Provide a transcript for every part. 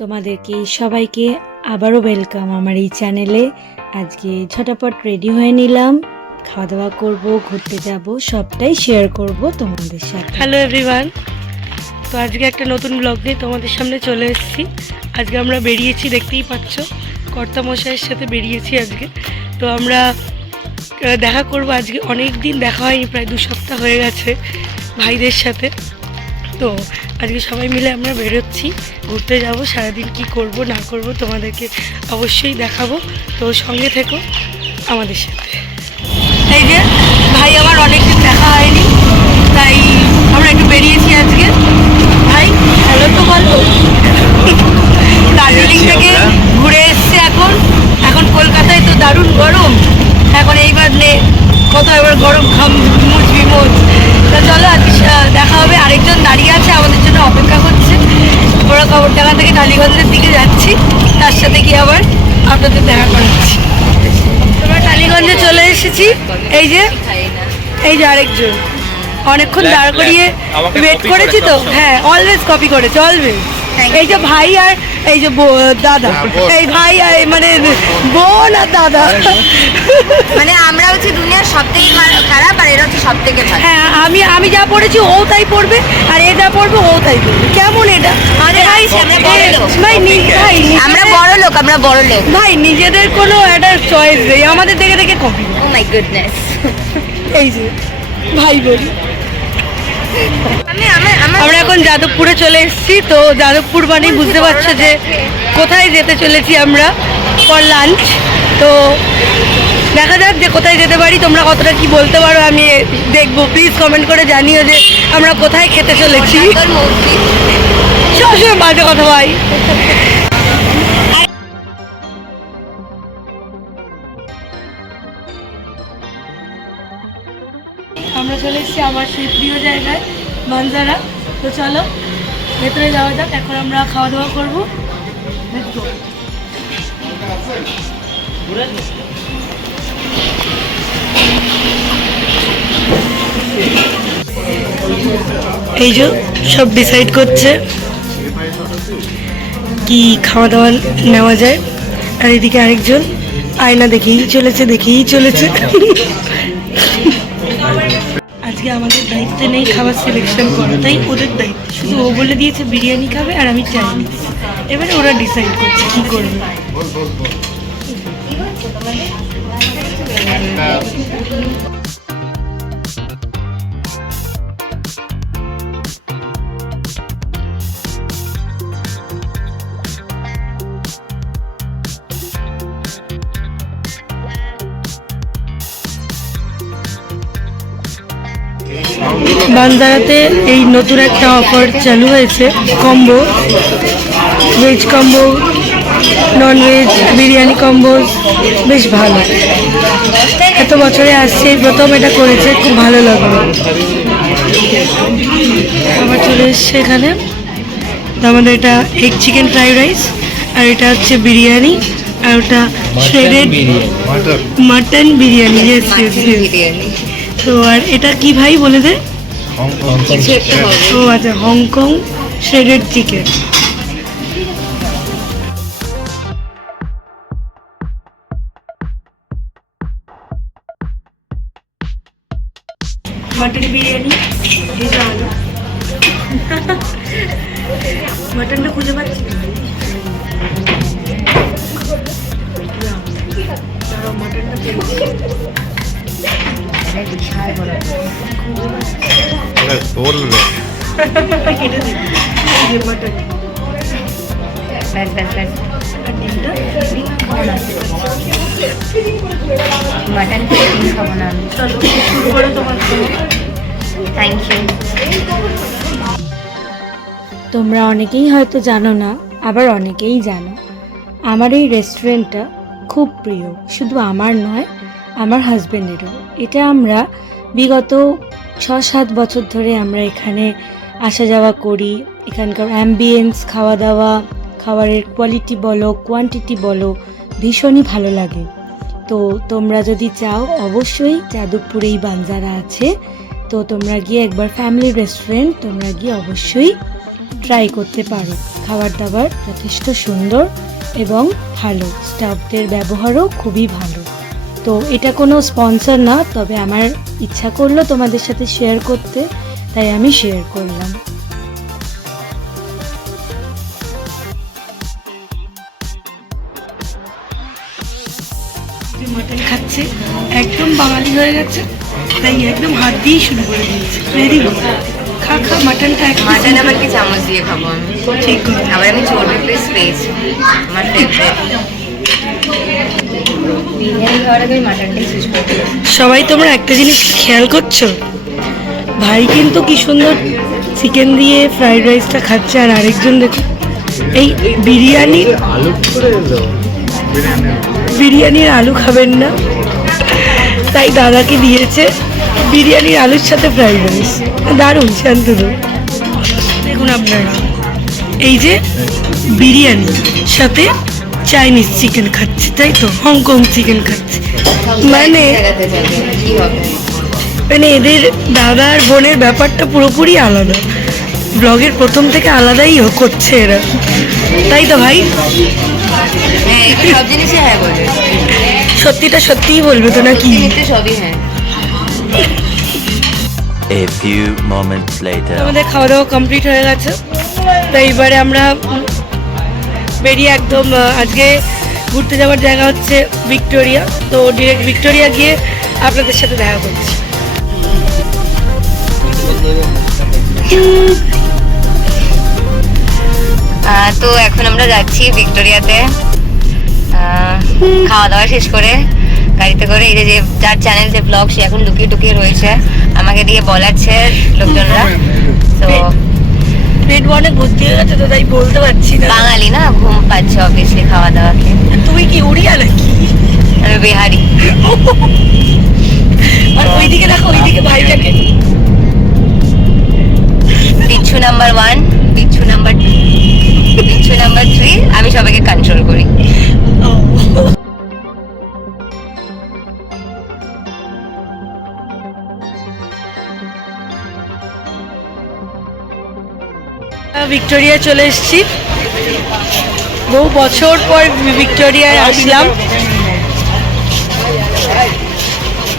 তোমাদেরকে সবাইকে আবারও ওয়েলকাম আমার এই চ্যানেলে। আজকে ঝটাপট রেডি হয়ে নিলাম, খাওয়া দাওয়া করব, ঘুরতে যাব, সবটাই শেয়ার করব তোমাদের সাথে। হ্যালো এভরিওয়ান, তো আজকে একটা নতুন ব্লগ নিয়ে তোমাদের সামনে চলে এসেছি। আজকে আমরা বেরিয়েছি, দেখতেই পাচ্ছ কর্তামশাইয়ের সাথে বেরিয়েছি আজকে। তো আমরা দেখা করব আজকে, অনেক দিন দেখা হয়নি, প্রায় 2 সপ্তাহ হয়ে গেছে ভাইদের সাথে। তো আজকে সবাই মিলে আমরা বেরোচ্ছি, ঘুরতে যাব। সারাদিন কি করব না করব তোমাদেরকে অবশ্যই দেখাবো, তো সঙ্গে থেকো আমাদের সাথে। এই যে ভাই আমার অনেকদিন দেখা হয়নি, তাই আমরা একটু বেরিয়েছি আজকে। ভাই হ্যালো তো বলো। দার্জিলিং থেকে ঘুরে এসছে, এখন কলকাতায় তো দারুণ গরম, এখন এইবার কত এবার গরম ঘাম মুচবি মোচ। তো চলো আজকে দেখা হবে। আরেকজন দাঁড়িয়ে আছে আমাদের জন্য, অপেক্ষা করছে। ওরা খবরডাঙ্গা থেকে টালিগঞ্জের দিকে যাচ্ছি, তার সাথে গিয়ে আবার আপনাদের দেখা করাচ্ছি। তোমরা টালিগঞ্জে চলে এসেছি। এই যে আরেকজন, অনেকক্ষণ দাঁড় করিয়ে ওয়েট করেছি তো। হ্যাঁ, অলওয়েজ কপি করেছে, অলওয়েজ। এই যে ভাই আর এই যে দাদা, এই ভাই আর মানে বোন আর দাদা, মানে আমরা হচ্ছে দুনিয়ার সব থেকে খারাপ আর এরা হচ্ছে সব থেকে ভালো। হ্যাঁ, আমি যা পড়েছি ও তাই পড়বে, আর এ যা পড়বে ও তাই পড়বে। কেমন এটা? আরে ভাই আমরা বড় লোক, আমরা বড় লোক ভাই, নিজেদের কোনো একটা চয়েস নেই, আমাদের দেখে দেখে কপি। O my goodness. এই যে ভাই বলি, আমরা এখন যাদবপুরে চলে এসেছি। তো যাদবপুর মানেই বুঝতে পারছো যে কোথায় যেতে চলেছি আমরা ফর লাঞ্চ। তো দেখা যাক যে কোথায় যেতে পারি, তোমরা কতটা কি বলতে পারো আমি দেখবো। প্লিজ কমেন্ট করে জানিও যে আমরা কোথায় খেতে চলেছি। সবসময় বাজে কথা ভাই। আমরা চলে এসেছি আমার সেই প্রিয় জায়গায়, বানজারা। তো চলো ভেতরে যাওয়া যাক, এখন আমরা খাওয়া দাওয়া করবো। এই যে সব ডিসাইড করছে কি খাওয়া দাওয়া নেওয়া যায়, আর এদিকে আরেকজন আয়না দেখেই চলেছে। আজকে আমাদের দায়িত্বে নেই খাবার সিলেকশন করা, তাই ওদের দায়িত্ব। শুধু ও বলে দিয়েছে বিরিয়ানি খাবে আর আমি চাইনিজ, এবারে ওরা ডিসাইড করছে কি করবে। বান্দারাতে এই নতুন একটা অফার চালু হয়েছে, combo, veg combo, non veg biryani combo, বেশ ভালো। এত বছরে আসছে, প্রথম এটা করেছে, খুব ভালো লাগলো। আবার চলে এসছে এখানে। আমাদের এটা এগ চিকেন ফ্রাইড রাইস, আর এটা হচ্ছে বিরিয়ানি, আর ওটা শ্রেডেড মাটন বিরিয়ানি। তো আর এটা কি ভাই বলে দে? ও আচ্ছা, Hong Kong shredded chicken. Mutton biryani, মটনটা খুঁজে পাচ্ছি না। তোমরা অনেকেই হয়তো জানো না, আবার অনেকেই জানো, আমার এই রেস্টুরেন্টটা খুব প্রিয়। শুধু আমার নয়, আমার হাজব্যান্ডেরও। এটা আমরা বিগত 6-7 বছর ধরে আমরা এখানে আসা যাওয়া করি। এখানকার অ্যাম্বিয়েন্স, খাওয়া দাওয়া, খাবারের কোয়ালিটি বলো, কোয়ান্টিটি বলো, ভীষণই ভালো লাগে। তো তোমরা যদি চাও, অবশ্যই যাদবপুরেই বানজারা আছে, তো তোমরা গিয়ে একবার ফ্যামিলি রেস্টুরেন্ট, তোমরা গিয়ে অবশ্যই ট্রাই করতে পারো। খাবার দাবার যথেষ্ট সুন্দর এবং ভালো, স্টাফদের ব্যবহারও খুবই ভালো। তো এটা কোনো স্পন্সর না, তবে আমার ইচ্ছা করলো তোমাদের সাথে শেয়ার করতে, তাই আমি শেয়ার করলাম। মাটন খাচ্ছে, একদম বাঙালি হয়ে গেছে, তাই একদম হাত দিয়েই শুরু করে দিয়েছে। ভেরি গুড, খা খা মাটনটা। মাটন আবার কি চামচ দিয়ে খাবো আমি? ঠিক করে। আবার আমি চর্বি প্লেস পেয়েছি, আমার ফেভারিট। বিরিয়ানি খাওয়ার আগে মাটনটাই চুজ করে দিয়েছি। সবাই তোমরা একটা জিনিস খেয়াল করছো, ভাই কিন্তু কি সুন্দর চিকেন দিয়ে ফ্রাইড রাইসটা খাচ্ছে, আর আরেকজন দেখো এই বিরিয়ানির আলু খাবেন না, তাই দাদাকে দিয়েছে বিরিয়ানির আলুর সাথে ফ্রাইড রাইস। দারুণ শান্তনু। দেখুন আপনারা, এই যে বিরিয়ানি সাথে চাইনিজ চিকেন খাচ্ছে, তাই তো, হংকং চিকেন খাচ্ছে। মানে কি হবে? মানে এদের দাদা আর বোনের ব্যাপারটা পুরোপুরি আলাদা, ব্লগের প্রথম থেকে আলাদাই করছে এরা, তাই তো ভাই? হ্যাঁ, একটু সব জিনিসই হ্যাঁ বলবে, সত্যিটা সত্যিই বলবে তো নাকি? মিথ্যে সবই হ্যাঁ। A few moments later. আমাদের খাওয়া দাওয়া কমপ্লিট হয়ে গেছে, তাই এবারে আমরা বেরিয়ে একদম আজকে ঘুরতে যাওয়ার জায়গা হচ্ছে ভিক্টোরিয়া, তো ডিরেক্ট ভিক্টোরিয়া গিয়ে আপনাদের সাথে দেখা করছি। তো এখন আমরা যাচ্ছি ভিক্টোরিয়াতে, খাওয়া দাওয়া শেষ করে গাড়িতে করে। এই যে যার চ্যানেল যে ব্লগ, সে এখন লুকিয়ে টুকিয়ে রয়েছে, আমাকে দিয়ে বলাচ্ছে লোকজনরা। তো পেট অনেক ভর্তি হয়ে গেছে, তো তাই বলতে পারছি না। বাঙালি না, ঘুম পাচ্ছে অবভিয়াসলি খাওয়া দাওয়াকে। তুমি কি উড়িয়া নাকি? আমি বিহারি। আর ওইদিকে দেখো, ওইদিকে ভাইটাকে। বিচ্ছু নাম্বার 1, বিচ্ছু নাম্বার 2, বিচ্ছু নাম্বার 3, আমি সবাইকে কন্ট্রোল করি। ভিক্টোরিয়া চলে এসেছি, বহু বছর পর ভিক্টোরিয়ায় আসলাম।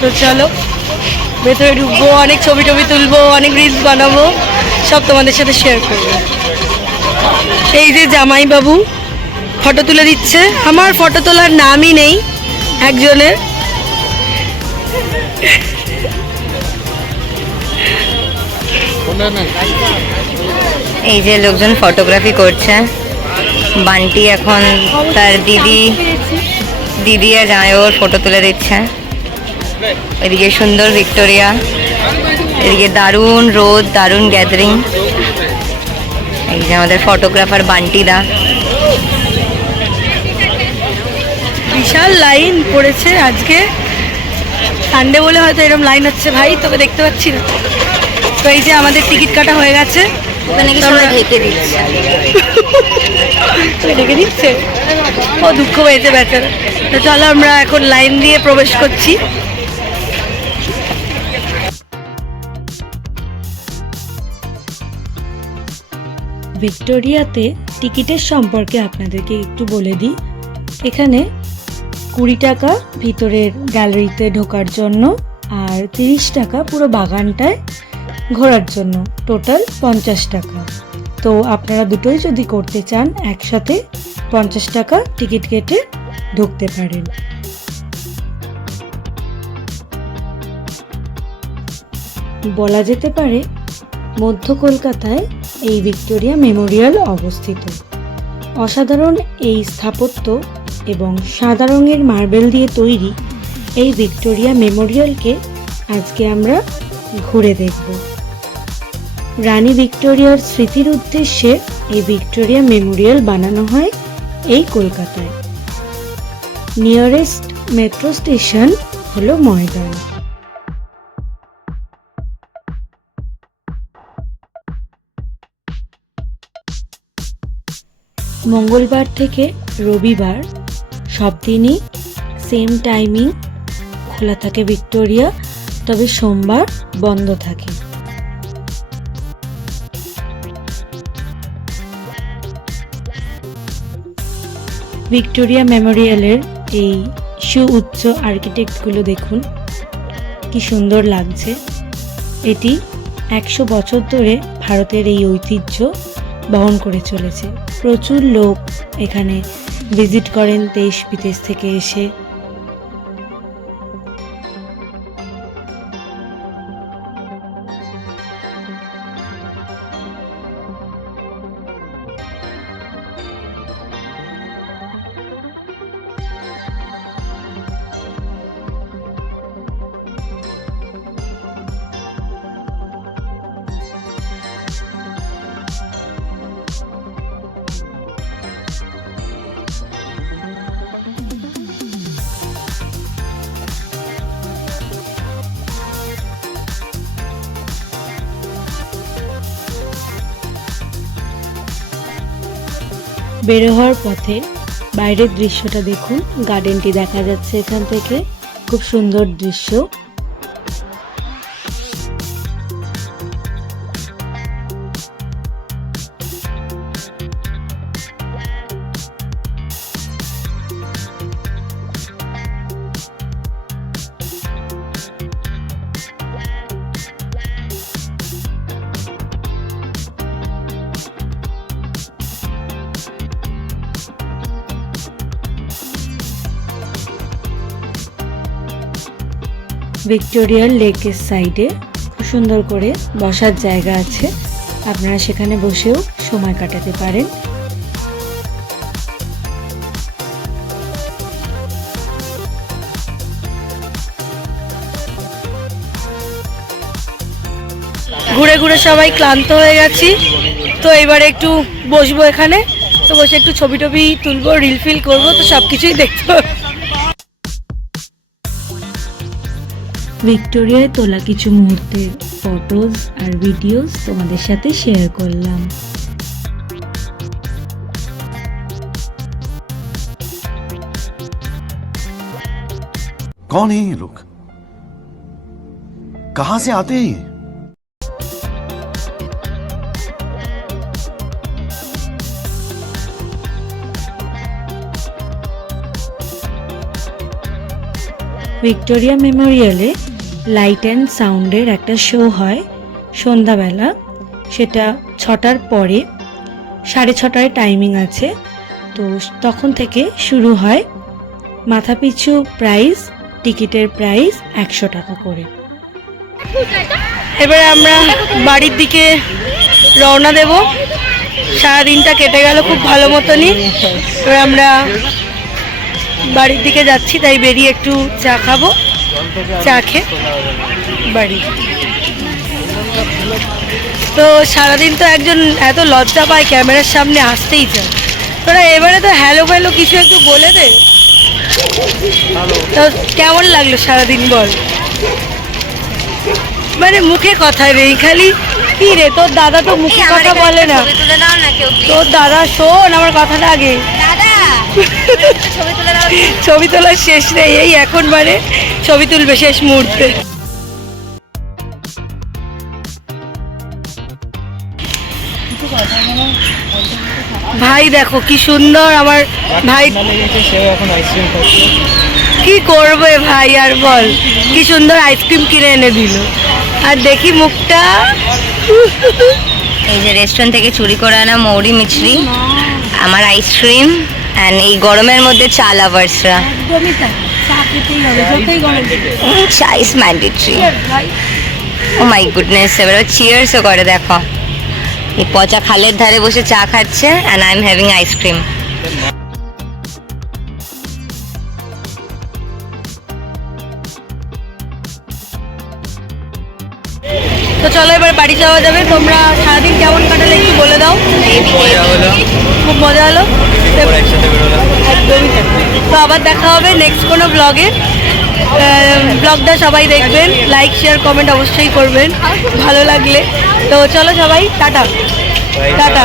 তো চলো ভেতরে ঢুকবো, অনেক ছবি টবি তুলবো, অনেক রিলস বানাবো, সব তোমাদের সাথে শেয়ার করবো। এই যে জামাইবাবু ফটো তুলে দিচ্ছে, আমার ফটো তোলার নামই নেই একজনের। এই যে লোকজন ফটোগ্রাফি করছে, বান্টি এখন তার দিদি আর জামাইবাবুর ফটো তুলে দিচ্ছে। এদিকে সুন্দর ভিক্টোরিয়া, এদিকে দারুণ রোদ, দারুণ গ্যাদারিং। এই যে আমাদের ফটোগ্রাফার বান্টিদা। বিশাল লাইন পড়েছে আজকে, সানডে বলে হয়তো এরকম লাইন হচ্ছে ভাই, তোকে দেখতে পাচ্ছি না। তো এই যে আমাদের টিকিট কাটা হয়ে গেছে, ওখানে কি সবাই ঢেকে দিচ্ছে? ঢেকে দিচ্ছে, ও দুঃখ পেয়েছে বেচারা। তো চলো আমরা এখন লাইন দিয়ে প্রবেশ করছি। ভিক্টোরিয়াতে টিকিটের সম্পর্কে আপনাদেরকে একটু বলে দিই। এখানে 20 টাকা ভিতরের গ্যালারিতে ঢোকার জন্য, আর 30 টাকা পুরো বাগানটায় ঘোরার জন্য, টোটাল 50 টাকা। তো আপনারা দুটোই যদি করতে চান একসাথে 50 টাকা টিকিট কেটে ঢুকতে পারেন। বলা যেতে পারে মধ্য কলকাতায় এই ভিক্টোরিয়া মেমোরিয়াল অবস্থিত। অসাধারণ এই স্থাপত্য এবং সাদা রঙের মার্বেল দিয়ে তৈরি এই ভিক্টোরিয়া মেমোরিয়ালকে আজকে আমরা ঘুরে দেখব। রানী ভিক্টোরিয়ার স্মৃতির উদ্দেশ্যে এই ভিক্টোরিয়া মেমোরিয়াল বানানো হয় এই কলকাতায়। নিয়ারেস্ট মেট্রো স্টেশন হলো ময়দান। মঙ্গলবার থেকে রবিবার সব দিনই সেম টাইমিং খোলা থাকে ভিক্টোরিয়া, তবে সোমবার বন্ধ থাকে। ভিক্টোরিয়া মেমোরিয়ালের এই সুউচ্চ আর্কিটেক্টগুলো দেখুন, কি সুন্দর লাগছে। এটি 100 বছর ধরে ভারতের এই ঐতিহ্য বহন করে চলেছে। প্রচুর লোক এখানে ভিজিট করেন দেশ বিদেশ থেকে এসে। বের হওয়ার পথে বাইরের দৃশ্যটা দেখুন, গার্ডেনটি দেখা যাচ্ছে এখান থেকে, খুব সুন্দর দৃশ্য। ভিক্টোরিয়ার লেকের সাইডে খুব সুন্দর করে বসার জায়গা আছে, আপনারা সেখানে বসেও সময় কাটাতে পারেন। ঘুরে ঘুরে সবাই ক্লান্ত হয়ে গেছি, তো এবারে একটু বসবো এখানে, তো বসে একটু ছবি টবি তুলবো, রিল ফিল করবো, তো সব কিছুই দেখতে হবে। ভিক্টোরিয়ায় তোলা কিছু মুহূর্তের ফটোজ আর ভিডিওস তোমাদের সাথে শেয়ার করলাম। कौन है ये लोग? कहां से आते हैं ये? ভিক্টোরিয়া মেমোরিয়ালে লাইট অ্যান্ড সাউন্ডের একটা শো হয় সন্ধ্যাবেলা, সেটা 6টার পরে, 6:30টায় টাইমিং আছে। তো তখন থেকে শুরু হয়। মাথাপিছু প্রাইস, টিকিটের প্রাইস 100 টাকা করে। এবারে আমরা বাড়ির দিকে রওনা দেব। সারাদিনটা কেটে গেল খুব ভালো মতনই, এবার আমরা বাড়ির দিকে যাচ্ছি, তাই বেরিয়ে একটু চা খাবো, চা খেয়ে বাড়ি। তো সারাদিন তো একজন এত লজ্জা পায় ক্যামেরার সামনে আসতেই চায়, তোরা এবারে তো হ্যালো ফ্যালো কিছু একটু বলে দে। তো কেমন লাগলো সারাদিন বল? মানে মুখে কথা নেই, খালি কি রে তোর দাদা তো মুখে কথা বলে না। তোর দাদা শোন আমার কথাটা আগে, ছবি তোলার শেষ নেই, এই এখন মানে ছবি তুলবে শেষ মুহূর্তে। ভাই দেখো কি সুন্দর আমার ভাই, কি করবে ভাই আর বল, কি সুন্দর আইসক্রিম কিনে এনে দিল, আর দেখি মুখটা। এই যে রেস্টুরেন্ট থেকে চুরি করে আনা মৌরি মিছরি, আমার আইসক্রিম, অ্যান্ড এই গরমের মধ্যে চা লাভার্সরা, চা is mandatory. Oh my goodness, এবার চিয়ার্সও করে দেখো, এই পচা খালের ধারে বসে চা খাচ্ছে, and I am having ice cream. তো চলো এবার বাড়ি যাওয়া যাবে। তোমরা সারাদিন কেমন কাটালে একটু বলে দাও। খুব মজা হলো, একদমই তাই। তো আবার দেখা হবে নেক্সট কোনো ব্লগে। ব্লগটা সবাই দেখবেন, লাইক শেয়ার কমেন্ট অবশ্যই করবেন ভালো লাগলে। তো চলো সবাই, টাটা টাটা।